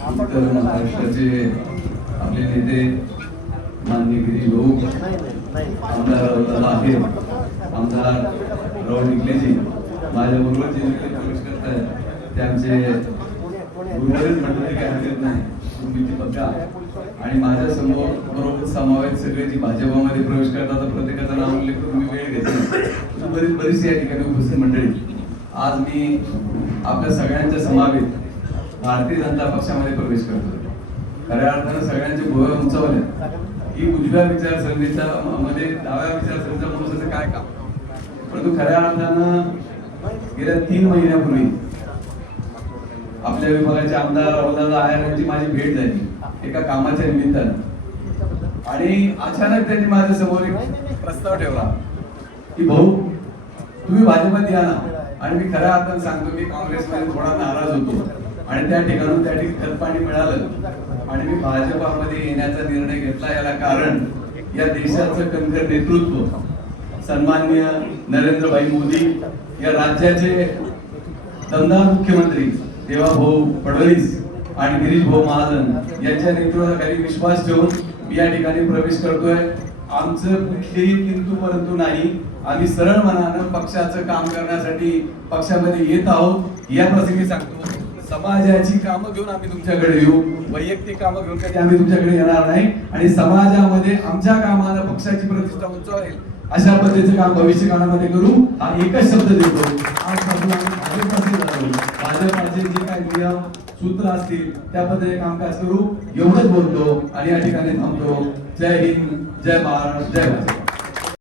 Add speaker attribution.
Speaker 1: महाराष्ट्राचे आपले नेते माननीय लोक आमदार रावताला आहे आमदार राव निकलेजी माझ्याबरोबर जे निकले प्रवेश करत आहेत ते आमचे म्हटलं मंडळी काय हरकत नाही तुम्ही बघा. आणि माझ्यासमोर बरोबर समावेश सगळे जी भाजपामध्ये प्रवेश करतात प्रत्येकाचा नाव उल्लेख करून मी वेळ घेतला. बरीच बरीच या ठिकाणी उपस्थित मंडळी. आज मी आपल्या सगळ्यांच्या समावेत भारतीय जनता पक्षामध्ये प्रवेश करतो खऱ्या अर्थानं सगळ्यांचे भोवे उंचावले. ही उजव्या विचारसरणीचा म्हणजे मध्ये डाव्या विचारसरणीचा माणसाचं काय काम? परंतु खऱ्या अर्थानं गेल्या तीन महिन्यापूर्वी आपल्या विभागाचे आमदार राहुलदादा आयर यांची माझी भेट झाली. एका कामाच्या निमित्तानं. आणि अचानक त्यांनी माझ्यासमोर एक प्रस्ताव ठेवला की भाऊ तुम्ही भाजपात या ना. आणि मी खऱ्या अर्थानं सांगतो मी काँग्रेसमध्ये थोडा नाराज होतो. आणि त्या ठिकाणून त्या ठिकाणी खतपाणी मिळालं. आणि मी भाजपामध्ये येण्याचा निर्णय घेतला याला कारण या देशाचं कणखर नेतृत्व सन्मान्य नरेंद्रभाई मोदी या राज्याचे दमदार मुख्यमंत्री देवाभाऊ फडणवीस आणि गिरीश भाऊ महाजन यांच्या नेतृत्वाखाली विश्वास ठेवून मी या ठिकाणी प्रवेश करतोय. आमचं कुठलेही किंतु परंतु नाही. आम्ही सरळ मनानं पक्षाचं काम करण्यासाठी पक्षामध्ये येत आहोत. या प्रसंगी सांगतो समाजाची कामं घेऊन आम्ही तुमच्याकडे येऊ. वैयक्तिक कामं घेऊन कधी आम्ही तुमच्याकडे येणार नाही. आणि समाजामध्ये आमच्या कामाला पक्षाची प्रतिष्ठा उंचावेल. अशा पद्धतीचं काम भविष्य काळामध्ये करू. हा एकच शब्द देतो. आजपासून भाजपाचे भाजपाचे जे काही नियम सूत्र असतील त्या पद्धतीने कामकाज करू. एवढंच बोलतो आणि या ठिकाणी थांबतो. जय हिंद जय महाराष्ट्र जय भारत.